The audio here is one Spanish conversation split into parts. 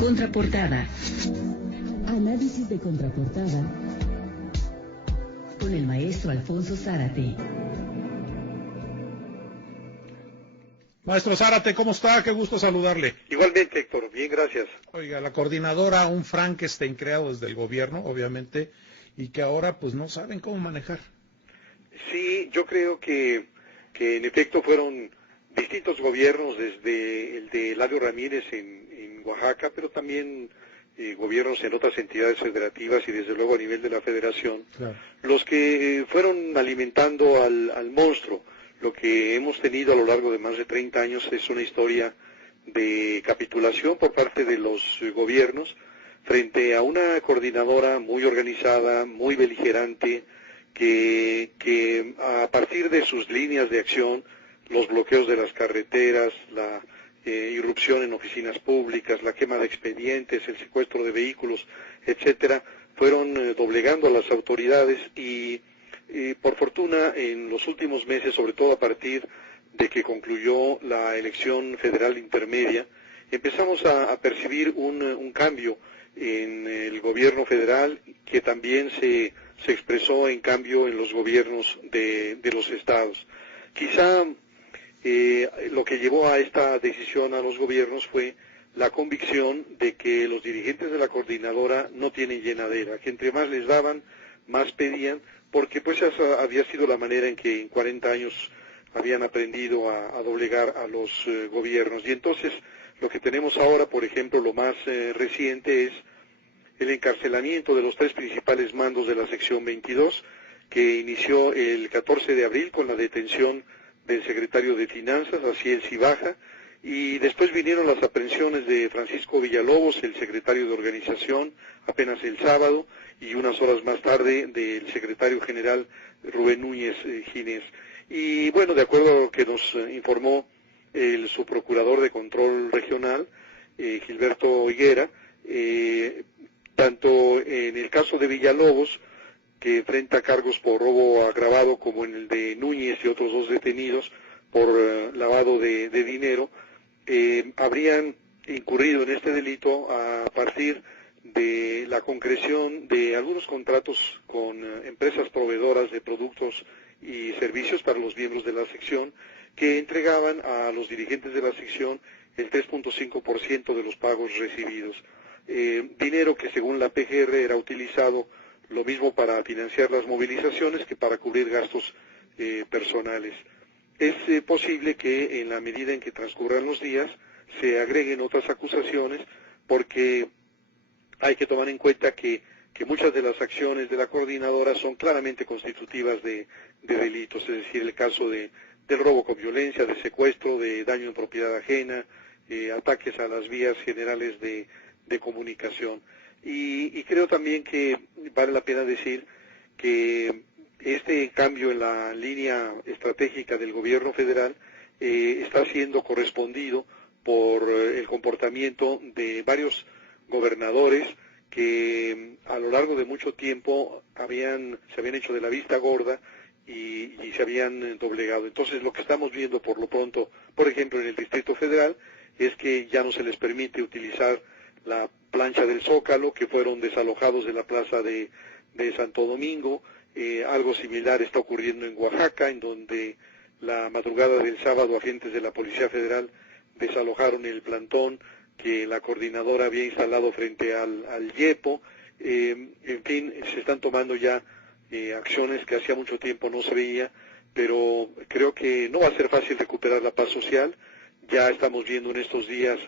Contraportada. Análisis de contraportada Con el maestro Alfonso Zárate. Maestro Zárate, ¿cómo está? Qué gusto saludarle. Igualmente, Héctor. Bien, gracias. Oiga, la coordinadora, un Frankenstein creado desde el gobierno, obviamente, y que ahora pues no saben cómo manejar. Sí, yo creo que en efecto fueron distintos gobiernos, desde el de Eladio Ramírez en Oaxaca, pero también gobiernos en otras entidades federativas y desde luego a nivel de la federación, claro, los que fueron alimentando al monstruo. Lo que hemos tenido a lo largo de más de 30 años es una historia de capitulación por parte de los gobiernos frente a una coordinadora muy organizada, muy beligerante, que a partir de sus líneas de acción, los bloqueos de las carreteras, la irrupción en oficinas públicas, la quema de expedientes, el secuestro de vehículos, etcétera, fueron doblegando a las autoridades y por fortuna en los últimos meses, sobre todo a partir de que concluyó la elección federal intermedia, empezamos a percibir un cambio en el gobierno federal que también se expresó en cambio en los gobiernos de los estados. Quizá lo que llevó a esta decisión a los gobiernos fue la convicción de que los dirigentes de la coordinadora no tienen llenadera, que entre más les daban, más pedían, porque pues esa había sido la manera en que en 40 años habían aprendido a doblegar a los gobiernos. Y entonces lo que tenemos ahora, por ejemplo, lo más reciente es el encarcelamiento de los 3 principales mandos de la sección 22, que inició el 14 de abril con la detención del secretario de Finanzas, Asiel Cibaja, y después vinieron las aprehensiones de Francisco Villalobos, el secretario de Organización, apenas el sábado, y unas horas más tarde del secretario general Rubén Núñez Ginés. Y bueno, de acuerdo a lo que nos informó el subprocurador de Control Regional, Gilberto Higuera, tanto en el caso de Villalobos, que enfrenta cargos por robo agravado, como en el de Núñez y otros 2 detenidos por lavado de dinero, habrían incurrido en este delito a partir de la concreción de algunos contratos con empresas proveedoras de productos y servicios para los miembros de la sección, que entregaban a los dirigentes de la sección el 3.5% de los pagos recibidos. Dinero que según la PGR era utilizado lo mismo para financiar las movilizaciones que para cubrir gastos personales. Es posible que en la medida en que transcurran los días se agreguen otras acusaciones, porque hay que tomar en cuenta que muchas de las acciones de la coordinadora son claramente constitutivas de delitos, es decir, el caso del robo con violencia, de secuestro, de daño en propiedad ajena, ataques a las vías generales de comunicación. Y creo también que vale la pena decir que este cambio en la línea estratégica del gobierno federal está siendo correspondido por el comportamiento de varios gobernadores que a lo largo de mucho tiempo se habían hecho de la vista gorda y se habían doblegado. Entonces lo que estamos viendo por lo pronto, por ejemplo en el Distrito Federal, es que ya no se les permite utilizar la plancha del Zócalo, que fueron desalojados de la plaza de Santo Domingo. Algo similar está ocurriendo en Oaxaca, en donde la madrugada del sábado agentes de la Policía Federal desalojaron el plantón que la coordinadora había instalado frente al Yepo. En fin, se están tomando ya acciones que hacía mucho tiempo no se veía, pero creo que no va a ser fácil recuperar la paz social. Ya estamos viendo en estos días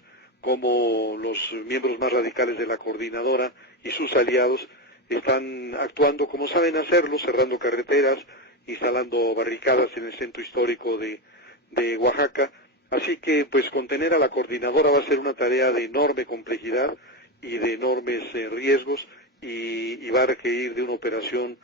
cómo los miembros más radicales de la coordinadora y sus aliados están actuando como saben hacerlo, cerrando carreteras, instalando barricadas en el centro histórico de Oaxaca. Así que pues contener a la coordinadora va a ser una tarea de enorme complejidad y de enormes riesgos, y va a requerir de una operación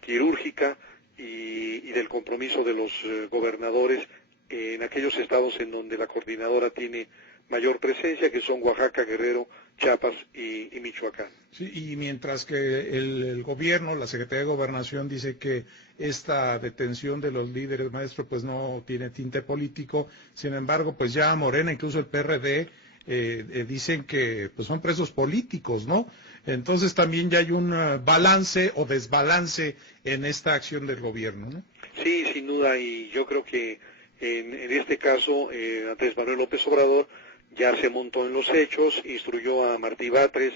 quirúrgica y del compromiso de los gobernadores en aquellos estados en donde la coordinadora tiene mayor presencia, que son Oaxaca, Guerrero, Chiapas y Michoacán. Sí, y mientras que el gobierno, la Secretaría de Gobernación dice que esta detención de los líderes, maestro, pues no tiene tinte político, sin embargo, pues ya Morena, incluso el PRD, dicen que pues son presos políticos, ¿no? Entonces también ya hay un balance o desbalance en esta acción del gobierno, ¿no? Sí, sin duda, y yo creo que en este caso Andrés Manuel López Obrador ya se montó en los hechos, instruyó a Martí Batres,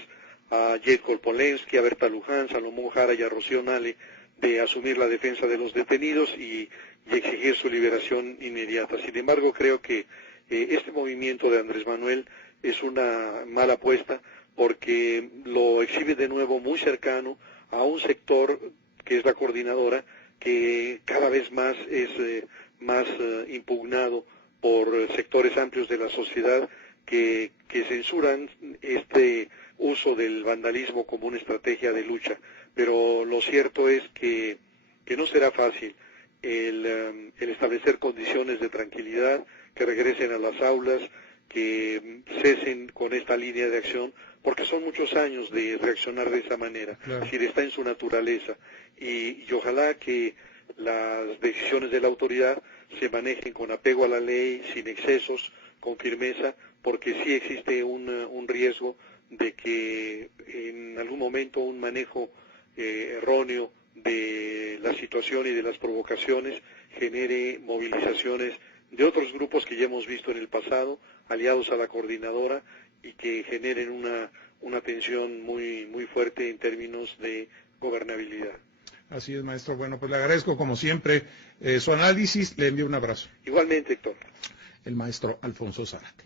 a Jacob Polensky, a Berta Luján, Salomón Jara y a Rocío Nale de asumir la defensa de los detenidos y exigir su liberación inmediata. Sin embargo, creo que este movimiento de Andrés Manuel es una mala apuesta porque lo exhibe de nuevo muy cercano a un sector que es la coordinadora, que cada vez más es más impugnado por sectores amplios de la sociedad que censuran este uso del vandalismo como una estrategia de lucha. Pero lo cierto es que no será fácil el establecer condiciones de tranquilidad, que regresen a las aulas, que cesen con esta línea de acción, porque son muchos años de reaccionar de esa manera, Claro. es decir, está en su naturaleza, y ojalá que las decisiones de la autoridad se manejen con apego a la ley, sin excesos, con firmeza, porque sí existe un riesgo de que en algún momento un manejo erróneo de la situación y de las provocaciones genere movilizaciones de otros grupos que ya hemos visto en el pasado, aliados a la coordinadora, y que generen una tensión muy, muy fuerte en términos de gobernabilidad. Así es, maestro. Bueno, pues le agradezco como siempre su análisis, le envío un abrazo. Igualmente, Héctor. El maestro Alfonso Zárate.